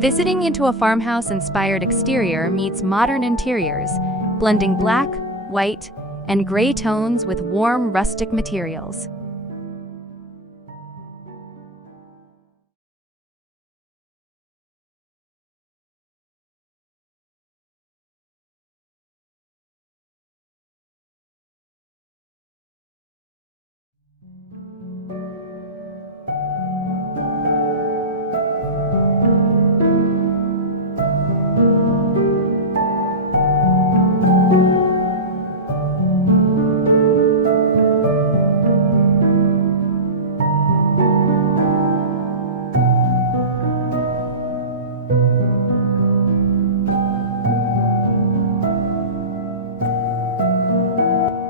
Visiting into a farmhouse-inspired exterior meets modern interiors, blending black, white, and gray tones with warm, rustic materials.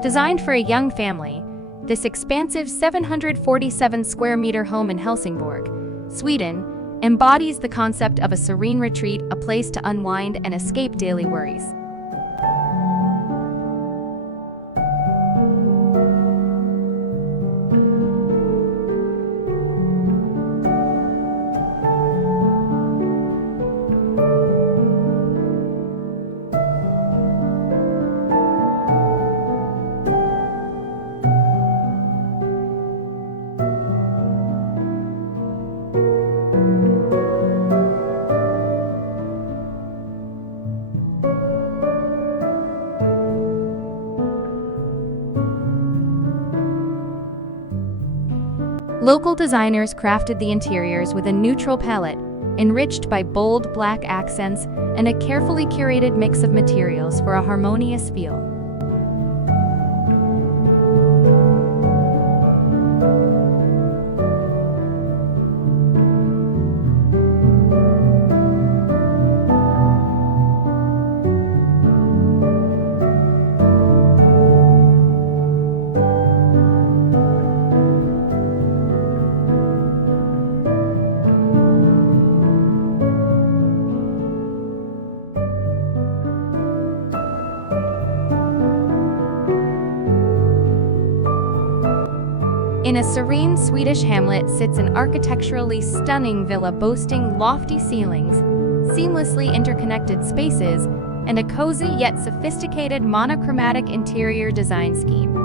Designed for a young family, this expansive 747 square meter home in Helsingborg, Sweden, embodies the concept of a serene retreat, a place to unwind and escape daily worries. Local designers crafted the interiors with a neutral palette, enriched by bold black accents and a carefully curated mix of materials for a harmonious feel. In a serene Swedish hamlet sits an architecturally stunning villa boasting lofty ceilings, seamlessly interconnected spaces, and a cozy yet sophisticated monochromatic interior design scheme.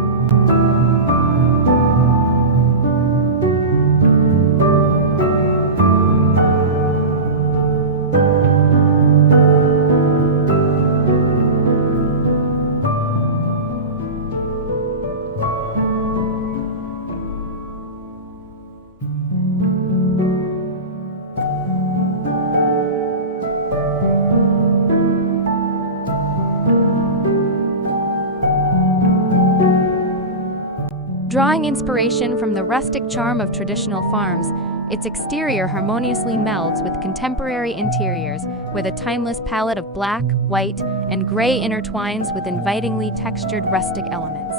Drawing inspiration from the rustic charm of traditional farms, its exterior harmoniously melds with contemporary interiors, where the timeless palette of black, white, and gray intertwines with invitingly textured rustic elements.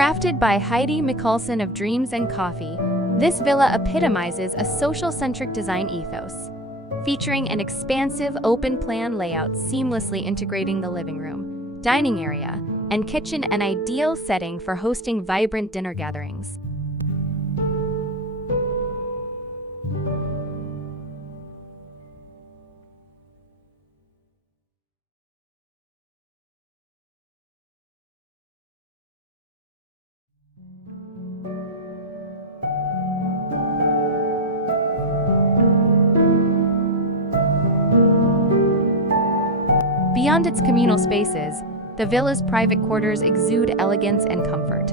Crafted by Heidi Mikkelsen of Dreams and Coffee, this villa epitomizes a social-centric design ethos, featuring an expansive open-plan layout seamlessly integrating the living room, dining area, and kitchen, an ideal setting for hosting vibrant dinner gatherings. Beyond its communal spaces, the villa's private quarters exude elegance and comfort.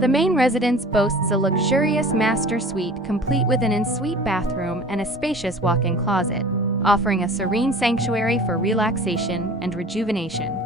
The main residence boasts a luxurious master suite complete with an en-suite bathroom and a spacious walk-in closet, offering a serene sanctuary for relaxation and rejuvenation.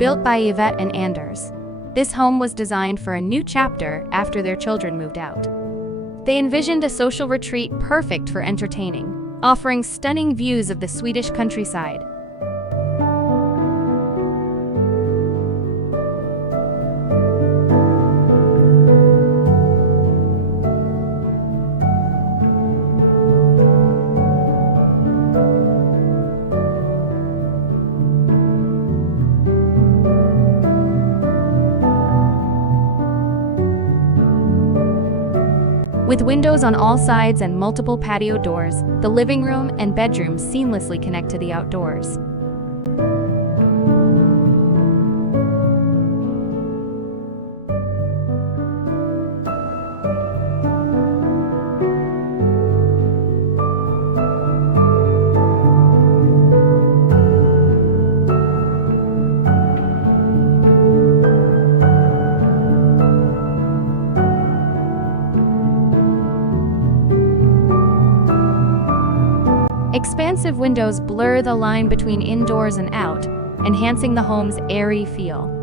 Built by Yvette and Anders, this home was designed for a new chapter after their children moved out. They envisioned a social retreat perfect for entertaining, offering stunning views of the Swedish countryside. With windows on all sides and multiple patio doors, the living room and bedroom seamlessly connect to the outdoors. Expansive windows blur the line between indoors and out, enhancing the home's airy feel.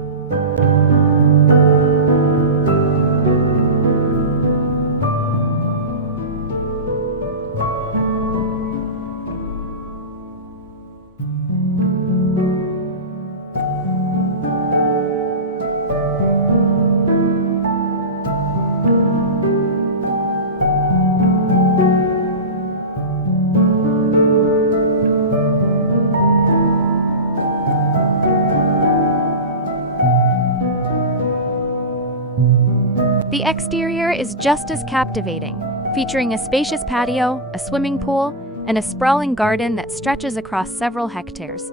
The exterior is just as captivating, featuring a spacious patio, a swimming pool, and a sprawling garden that stretches across several hectares.